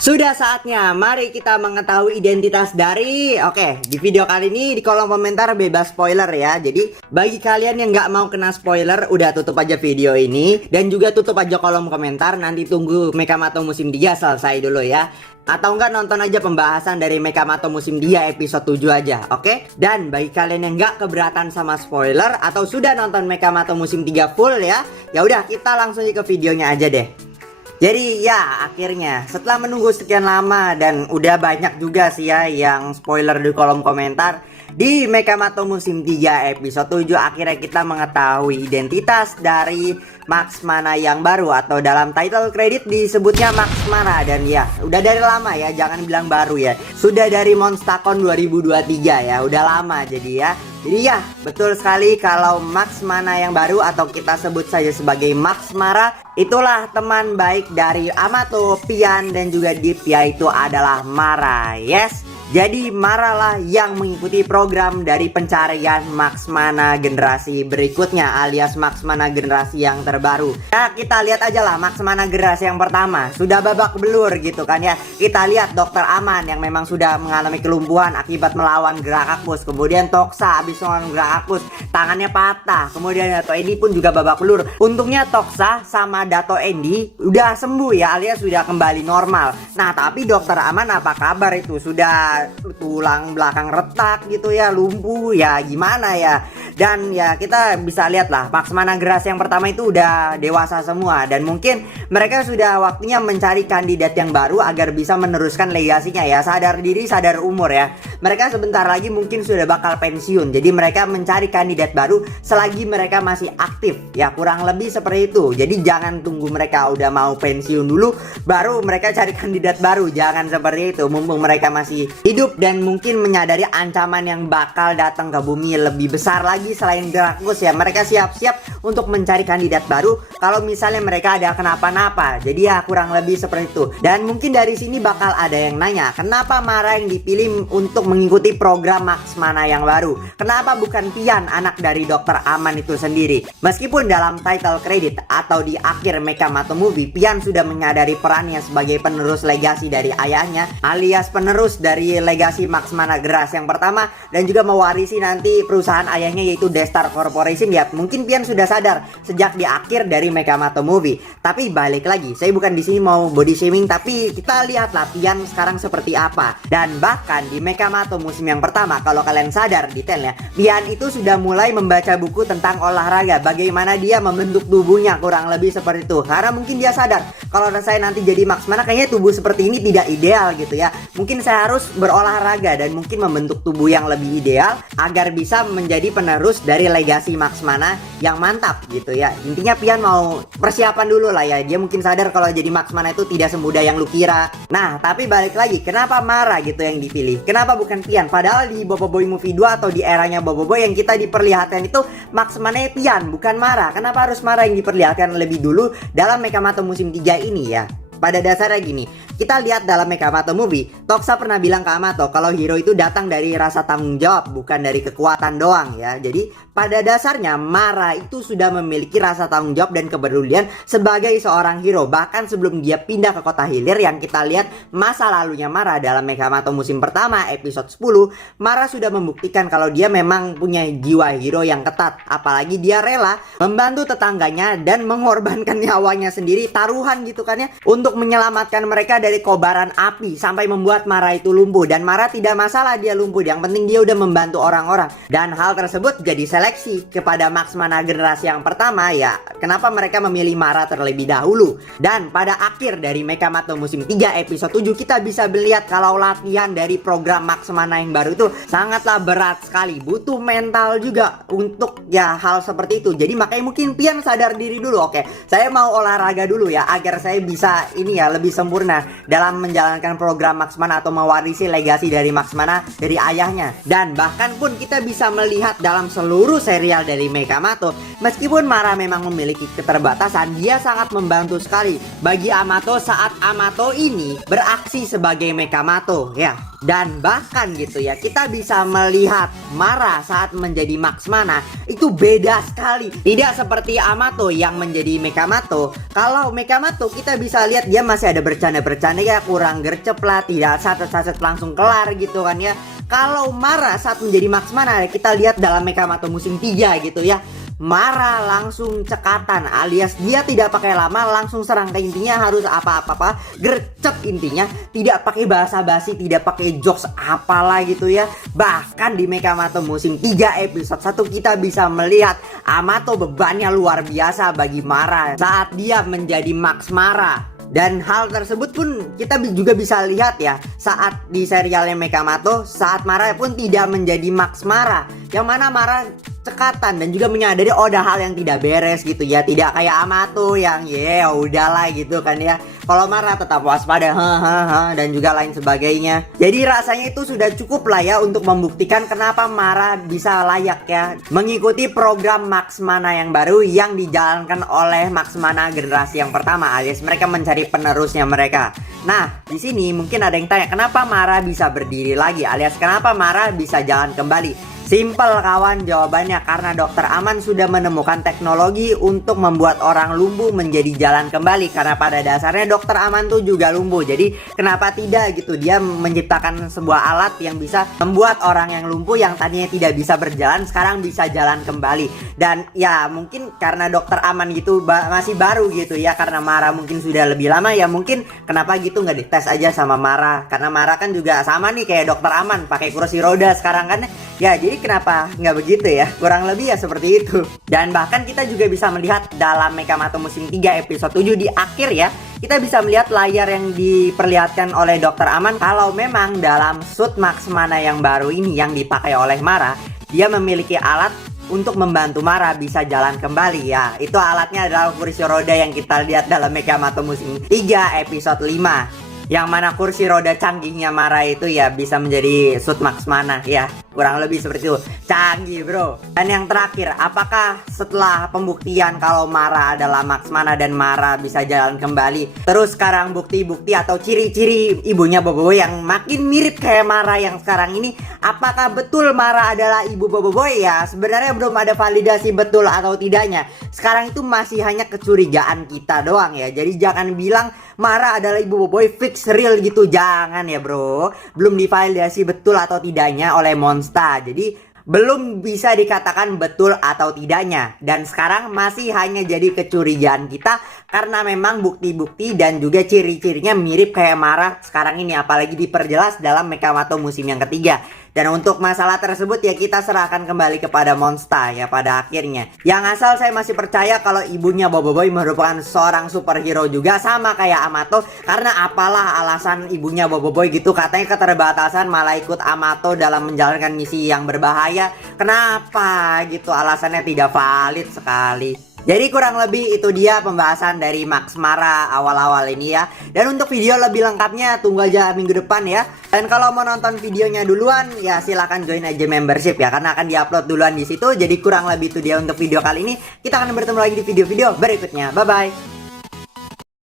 Sudah saatnya, mari kita mengetahui identitas dari... Oke, di video kali ini di kolom komentar bebas spoiler ya. Jadi, bagi kalian yang nggak mau kena spoiler, udah tutup aja video ini. Dan juga tutup aja kolom komentar, nanti tunggu Mekamato musim 3 selesai dulu ya. Atau enggak nonton aja pembahasan dari Mekamato musim 3 episode 7 aja, oke? Dan bagi kalian yang nggak keberatan sama spoiler, atau sudah nonton Mekamato musim 3 full ya, ya udah kita langsung ke videonya aja deh. Jadi ya akhirnya setelah menunggu sekian lama dan udah banyak juga sih ya yang spoiler di kolom komentar, di Mekamato musim 3 episode 7 akhirnya kita mengetahui identitas dari Max Mana yang baru, atau dalam title credit disebutnya Max Mana. Dan ya udah dari lama ya, jangan bilang baru ya, sudah dari Monstercon 2023 ya, udah lama jadi ya. Jadi ya betul sekali kalau Max Mana yang baru, atau kita sebut saja sebagai Max Mara, itulah teman baik dari Amato, Pian dan juga Deep, yaitu adalah Mara. Yes, jadi Mara lah yang mengikuti program dari pencarian Max Mana generasi berikutnya, alias Max Mana generasi yang terbaru. Nah kita lihat aja lah Max Mana generasi yang pertama sudah babak belur gitu kan ya. Kita lihat Dokter Aman yang memang sudah mengalami kelumpuhan akibat melawan Gerakakbos. Kemudian Toxa habis melawan Gerakakbos, tangannya patah. Kemudian Dato Edi pun juga babak belur. Untungnya Toxa sama Dato Edi udah sembuh ya, alias sudah kembali normal. Nah tapi Dokter Aman apa kabar itu? Sudah tulang belakang retak gitu ya, lumpuh ya, gimana ya. Dan ya kita bisa lihat lah Max Mana generasi yang pertama itu udah dewasa semua, dan mungkin mereka sudah waktunya mencari kandidat yang baru agar bisa meneruskan legasinya ya. Sadar diri sadar umur ya, mereka sebentar lagi mungkin sudah bakal pensiun, jadi mereka mencari kandidat baru selagi mereka masih aktif ya, kurang lebih seperti itu. Jadi jangan tunggu mereka udah mau pensiun dulu baru mereka cari kandidat baru, jangan seperti itu. Mumpung mereka masih hidup dan mungkin menyadari ancaman yang bakal datang ke bumi lebih besar lagi selain Gerakakbos ya, mereka siap-siap untuk mencari kandidat baru kalau misalnya mereka ada kenapa-napa. Jadi ya kurang lebih seperti itu. Dan mungkin dari sini bakal ada yang nanya, kenapa Mara yang dipilih untuk mengikuti program Max Mana yang baru? Kenapa bukan Pian, anak dari Dokter Aman itu sendiri? Meskipun dalam title credit atau di akhir Mekamato movie, Pian sudah menyadari perannya sebagai penerus legasi dari ayahnya, alias penerus dari legasi Max Mana generasi yang pertama, dan juga mewarisi nanti perusahaan ayahnya yaitu Destar Corporation ya. Mungkin Pian sudah sadar sejak di akhir dari Mekamato movie. Tapi balik lagi, saya bukan di sini mau body shaming, tapi kita lihatlah Pian sekarang seperti apa. Dan bahkan di Mekamato musim yang pertama, kalau kalian sadar detailnya, Pian itu sudah mulai membaca buku tentang olahraga, bagaimana dia membentuk tubuhnya, kurang lebih seperti itu. Karena mungkin dia sadar kalau saya nanti jadi Max Mana kayaknya tubuh seperti ini tidak ideal gitu ya. Mungkin saya harus berolahraga dan mungkin membentuk tubuh yang lebih ideal agar bisa menjadi penerus dari legasi Max Mana yang mantap gitu ya. Intinya Pian mau persiapan dulu lah ya. Dia mungkin sadar kalau jadi Max Mana itu tidak semudah yang lu kira. Nah tapi balik lagi, kenapa Mara gitu yang dipilih? Kenapa bukan Pian? Padahal di Boboiboy Movie 2 atau di eranya Boboiboy yang kita diperlihatkan itu Max Mana Pian, bukan Mara. Kenapa harus Mara yang diperlihatkan lebih dulu dalam Mekamato musim 3 ini ya? Pada dasarnya gini, kita lihat dalam Mekamato movie, Toxa pernah bilang ke Amato kalau hero itu datang dari rasa tanggung jawab, bukan dari kekuatan doang ya. Jadi pada dasarnya Mara itu sudah memiliki rasa tanggung jawab dan kepedulian sebagai seorang hero. Bahkan sebelum dia pindah ke kota hilir, yang kita lihat masa lalunya Mara dalam Mekamato musim pertama episode 10, Mara sudah membuktikan kalau dia memang punya jiwa hero yang ketat. Apalagi dia rela membantu tetangganya dan mengorbankan nyawanya sendiri, taruhan gitu kan ya, untuk menyelamatkan mereka dari kobaran api sampai membuat Mara itu lumpuh. Dan Mara tidak masalah dia lumpuh, yang penting dia udah membantu orang-orang. Dan hal tersebut jadi seleksi kepada Max Mana generasi yang pertama ya. Kenapa mereka memilih Mara terlebih dahulu? Dan pada akhir dari Mekamato musim 3 episode 7 kita bisa melihat kalau latihan dari program Max Mana yang baru itu sangatlah berat sekali, butuh mental juga untuk ya hal seperti itu. Jadi makanya mungkin Pian sadar diri dulu, oke, saya mau olahraga dulu ya agar saya bisa ini ya lebih sempurna dalam menjalankan program Max Mana atau mewarisi legasi dari Max Mana dari ayahnya. Dan bahkan pun kita bisa melihat dalam seluruh seluruh serial dari Mekamato, meskipun Mara memang memiliki keterbatasan, dia sangat membantu sekali bagi Amato saat Amato ini beraksi sebagai Mekamato ya. Dan bahkan gitu ya, kita bisa melihat Mara saat menjadi Max Mana itu beda sekali. Tidak seperti Amato yang menjadi Mekamato. Kalau Mekamato kita bisa lihat dia masih ada bercanda-bercanda ya, kurang gercep lah, tidak saset-saset langsung kelar gitu kan ya. Kalau Mara saat menjadi Max Mana, kita lihat dalam Mekamato musim 3 gitu ya, Mara langsung cekatan, alias dia tidak pakai lama langsung serang ke intinya, harus apa-apa gercep intinya, tidak pakai basa-basi, tidak pakai jokes apalah gitu ya. Bahkan di Mekamato musim 3 episode 1 kita bisa melihat Amato bebannya luar biasa bagi Mara saat dia menjadi Max Mara. Dan hal tersebut pun kita juga bisa lihat ya saat di serialnya Mekamato, saat Mara pun tidak menjadi Max Mara, yang mana Mara cekatan dan juga menyadari ada hal yang tidak beres gitu ya. Tidak kayak Amato yang ya udahlah gitu kan ya. Kalau Mara tetap waspada dan juga lain sebagainya. Jadi rasanya itu sudah cukup lah ya untuk membuktikan kenapa Mara bisa layak ya mengikuti program Max Mana yang baru yang dijalankan oleh Max Mana generasi yang pertama, alias mereka mencari penerusnya mereka. Nah, di sini mungkin ada yang tanya kenapa Mara bisa berdiri lagi, alias kenapa Mara bisa jalan kembali. Simpel kawan, jawabannya karena Dokter Aman sudah menemukan teknologi untuk membuat orang lumpuh menjadi jalan kembali. Karena pada dasarnya Dokter Aman tuh juga lumpuh. Jadi kenapa tidak gitu, dia menciptakan sebuah alat yang bisa membuat orang yang lumpuh yang tadinya tidak bisa berjalan sekarang bisa jalan kembali. Dan ya mungkin karena Dokter Aman gitu masih baru gitu ya, karena Mara mungkin sudah lebih lama ya, mungkin kenapa gitu nggak dites aja sama Mara. Karena Mara kan juga sama nih kayak Dokter Aman pakai kursi roda sekarang kan ya, jadi kenapa nggak begitu ya, kurang lebih ya seperti itu. Dan bahkan kita juga bisa melihat dalam Mekamato musim 3 episode 7 di akhir ya, kita bisa melihat layar yang diperlihatkan oleh Dokter Aman kalau memang dalam suit Max Mana yang baru ini yang dipakai oleh Mara, dia memiliki alat untuk membantu Mara bisa jalan kembali ya. Itu alatnya adalah kursi roda yang kita lihat dalam Mekamato musim 3 episode 5. Yang mana kursi roda canggihnya Mara itu ya bisa menjadi suit Max Mana ya. Kurang lebih seperti itu. Canggih bro. Dan yang terakhir, apakah setelah pembuktian kalau Mara adalah Max Mana dan Mara bisa jalan kembali, terus sekarang bukti-bukti atau ciri-ciri ibunya Boboiboy yang makin mirip kayak Mara yang sekarang ini, apakah betul Mara adalah ibu Boboiboy ya? Sebenarnya belum ada validasi betul atau tidaknya. Sekarang itu masih hanya kecurigaan kita doang ya. Jadi jangan bilang Mara adalah ibu Boboiboy fix real gitu, jangan ya bro. Belum divalidasi betul atau tidaknya oleh Monster. Jadi belum bisa dikatakan betul atau tidaknya. Dan sekarang masih hanya jadi kecurigaan kita karena memang bukti-bukti dan juga ciri-cirinya mirip kayak Mara sekarang ini, apalagi diperjelas dalam Mekamato musim yang ketiga. Dan untuk masalah tersebut ya kita serahkan kembali kepada Monster ya pada akhirnya. Yang asal saya masih percaya kalau ibunya Boboiboy merupakan seorang superhero juga sama kayak Amato. Karena apalah alasan ibunya Boboiboy gitu, katanya keterbatasan malah ikut Amato dalam menjalankan misi yang berbahaya. Kenapa gitu, alasannya tidak valid sekali. Jadi kurang lebih itu dia pembahasan dari Max Mara awal-awal ini ya. Dan untuk video lebih lengkapnya tunggu aja minggu depan ya. Dan kalau mau nonton videonya duluan ya silahkan join aja membership ya, karena akan diupload duluan di situ. Jadi kurang lebih itu dia untuk video kali ini. Kita akan bertemu lagi di video-video berikutnya. Bye bye.